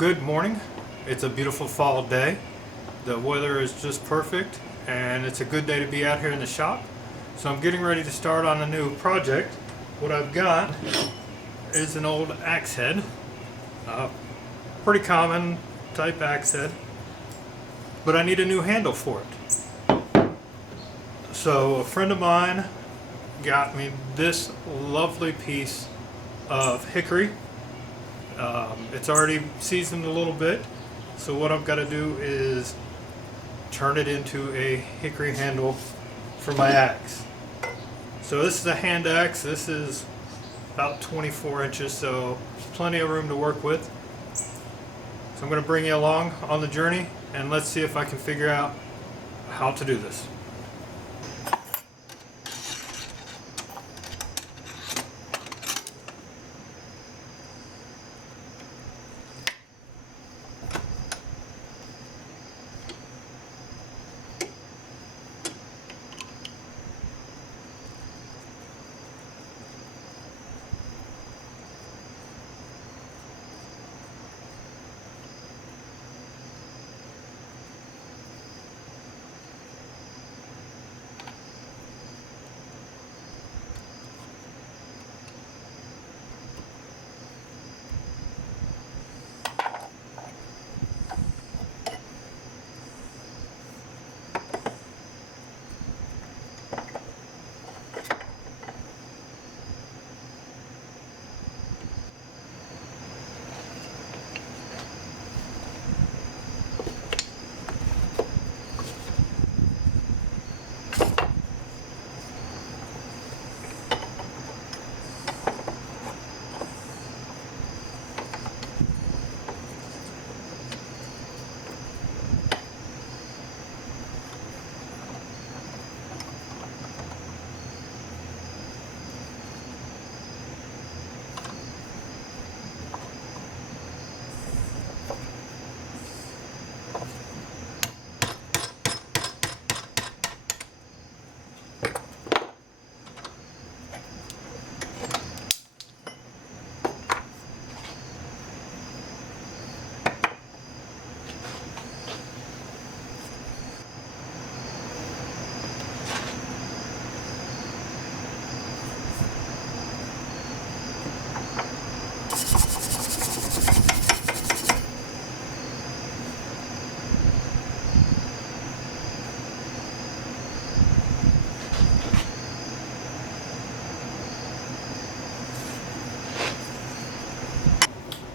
Good morning. It's a beautiful fall day. The weather is just perfect and it's a good day to be out here in the shop. So I'm getting ready to start on a new project. What I've got is an old axe head. Pretty common type axe head. But I need a new handle for it. So a friend of mine got me this lovely piece of hickory. It's already seasoned a little bit, so what I've got to do is turn it into a hickory handle for my axe. So this is a hand axe. This is about 24 inches, so plenty of room to work with. So I'm going to bring you along on the journey and let's see if I can figure out how to do this.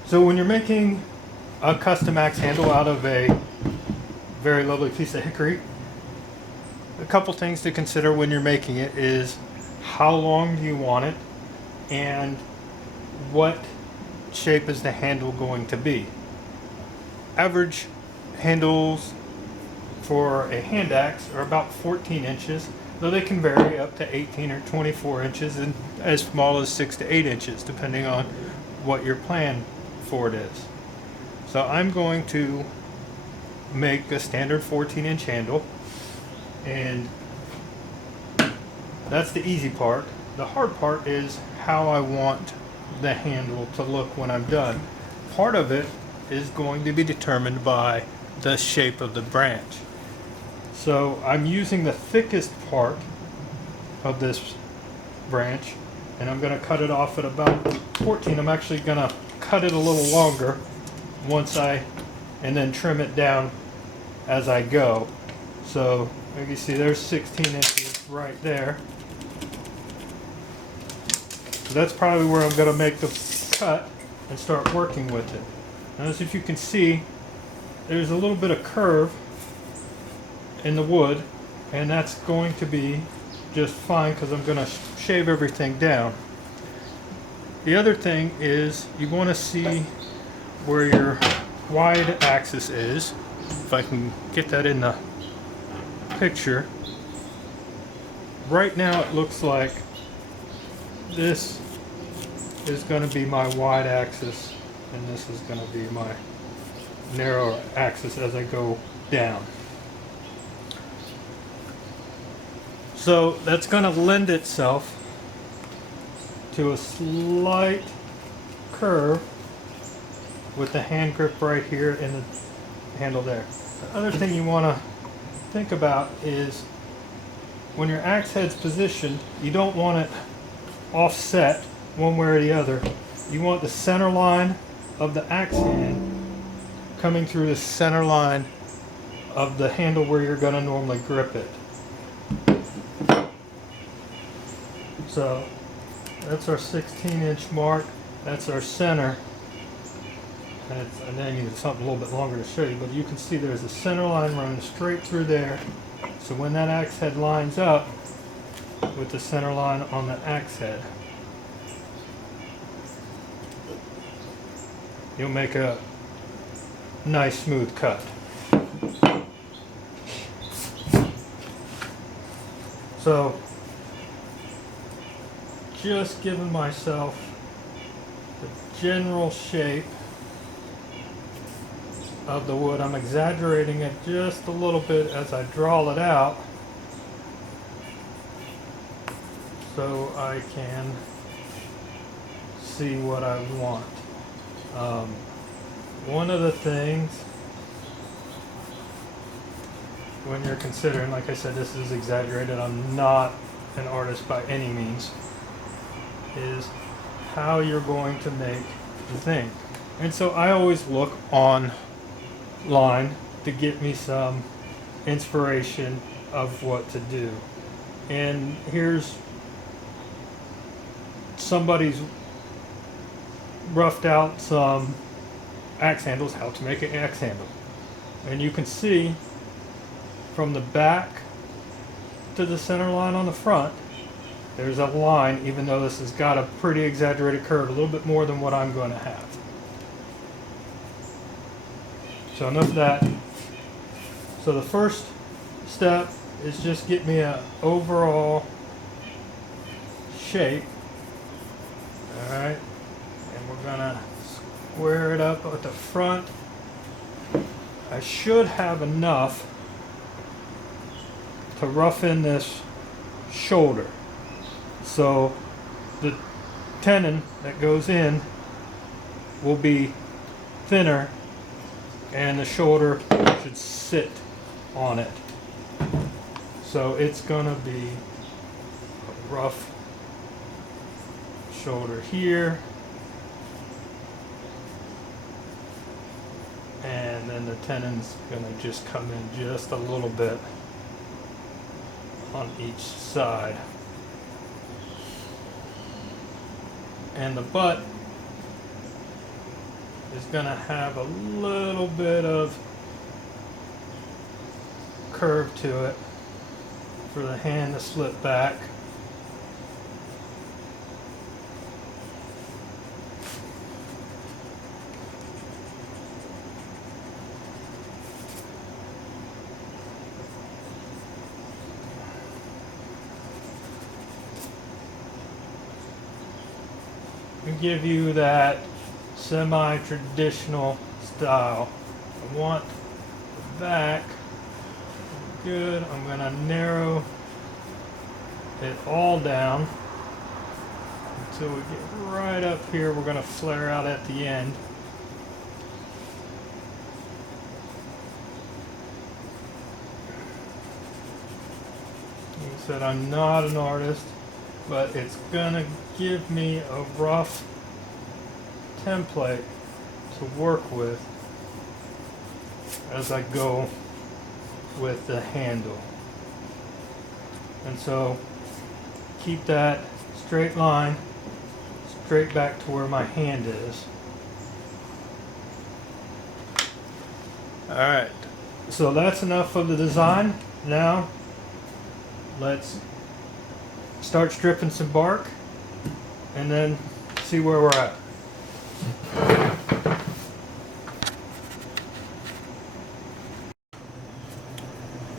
So when you're making a custom axe handle out of a very lovely piece of hickory, a couple things to consider when you're making it is how long do you want it and what shape is the handle going to be. Average handles for a hand axe are about 14 inches, though they can vary up to 18 or 24 inches and as small as 6 to 8 inches depending on what your plan for it is. So I'm going to make a standard 14-inch handle, and that's the easy part. The hard part is how I want the handle to look when I'm done. Part of it is going to be determined by the shape of the branch. So I'm using the thickest part of this branch and I'm going to cut it off at about 14. I'm actually going to cut it a little longer and then trim it down as I go. So you can see there's 16 inches right there. So that's probably where I'm going to make the cut and start working with it. Now as if you can see, there's a little bit of curve in the wood, and that's going to be just fine because I'm going to shave everything down. The other thing is you want to see where your wide axis is. If I can get that in the picture. Right now it looks like this is going to be my wide axis and this is going to be my narrow axis as I go down. So that's going to lend itself to a slight curve with the hand grip right here and the handle there. The other thing you want to think about is when your axe head's positioned, you don't want it offset one way or the other. You want the center line of the axe hand coming through the center line of the handle where you're going to normally grip it. So that's our 16-inch mark. That's our center. And then I need something a little bit longer to show you, but you can see there's a center line running straight through there. So when that axe head lines up with the center line on the axe head, you'll make a nice smooth cut. So just giving myself the general shape of the wood. I'm exaggerating it just a little bit as I draw it out so I can see what I want. One of the things when you're considering, like I said, this is exaggerated, I'm not an artist by any means, is how you're going to make the thing. And so I always look online to get me some inspiration of what to do. And here's somebody's roughed out some axe handles, how to make an axe handle. And you can see from the back to the center line on the front, there's a line, even though this has got a pretty exaggerated curve, a little bit more than what I'm going to have. So enough of that. So the first step is just get me an overall shape. Alright, and we're going to square it up at the front. I should have enough to rough in this shoulder. So the tenon that goes in will be thinner and the shoulder should sit on it. So it's going to be a rough shoulder here, and then the tenon's going to just come in just a little bit on each side. And the butt is going to have a little bit of curve to it for the hand to slip back. And give you that semi-traditional style. I want the back good. I'm going to narrow it all down until we get right up here. We're going to flare out at the end. Like I said, I'm not an artist, but it's going to give me a rough template to work with as I go with the handle. And so keep that straight line straight back to where my hand is. Alright, so that's enough of the design. Now let's start stripping some bark and then see where we're at.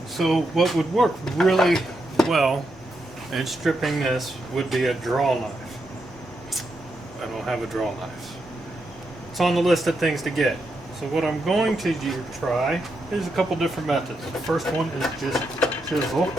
So what would work really well in stripping this would be a draw knife. I don't have a draw knife. It's on the list of things to get. So what I'm going to try is a couple different methods. The first one is just chisel.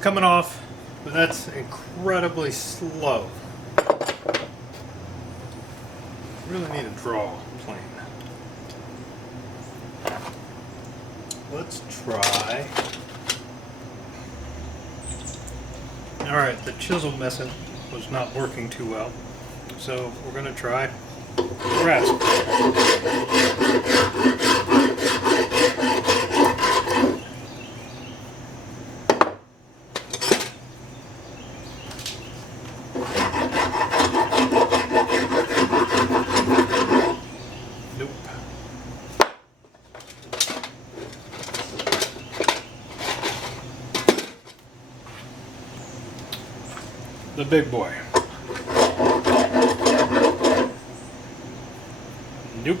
coming off, but that's incredibly slow. Really need a draw plane. Let's try. Alright, the chisel method was not working too well, so we're going to try grasp. Nope. The big boy. Nope.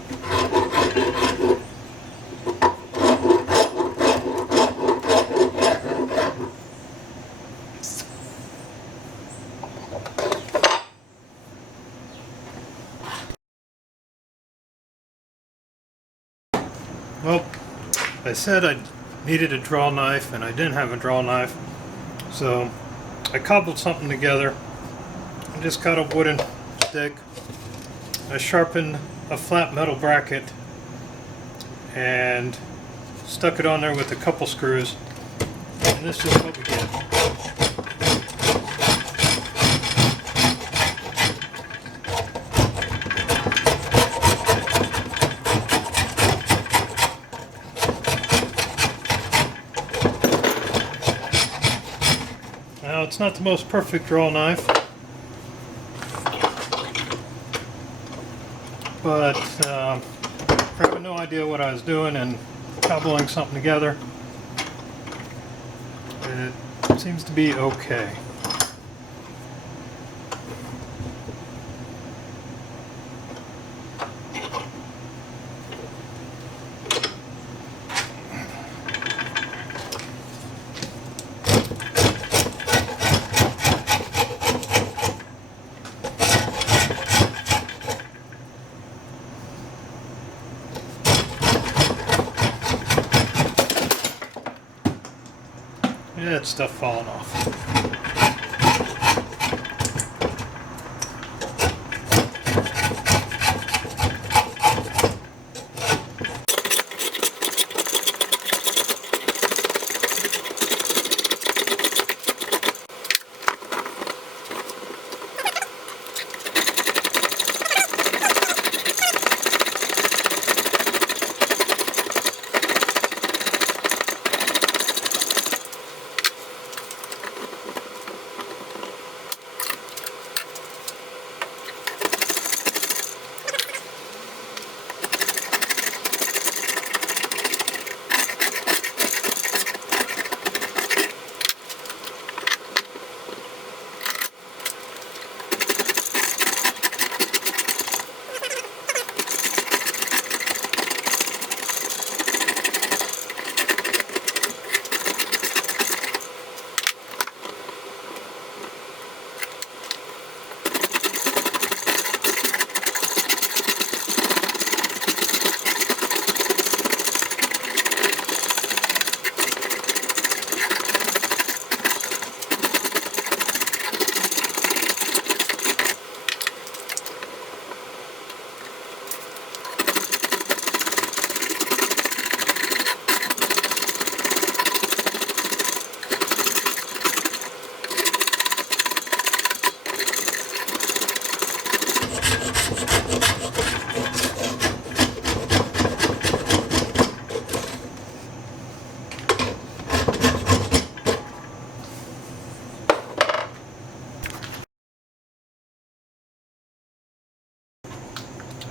Well, I said I needed a draw knife and I didn't have a draw knife, so I cobbled something together. I just got a wooden stick. I sharpened a flat metal bracket and stuck it on there with a couple screws, and this is what we get. Now, it's not the most perfect draw knife, but having no idea what I was doing and cobbling something together, it seems to be okay. Yeah, that stuff falling off.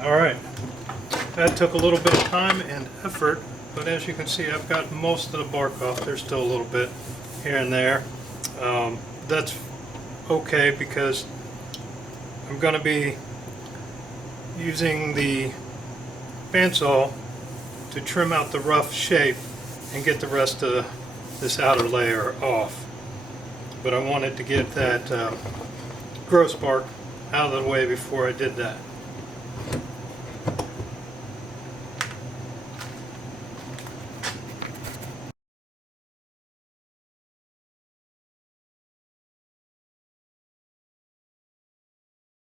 Alright, that took a little bit of time and effort, but as you can see, I've got most of the bark off. There's still a little bit here and there. That's okay because I'm going to be using the bandsaw to trim out the rough shape and get the rest of this outer layer off. But I wanted to get that gross bark out of the way before I did that.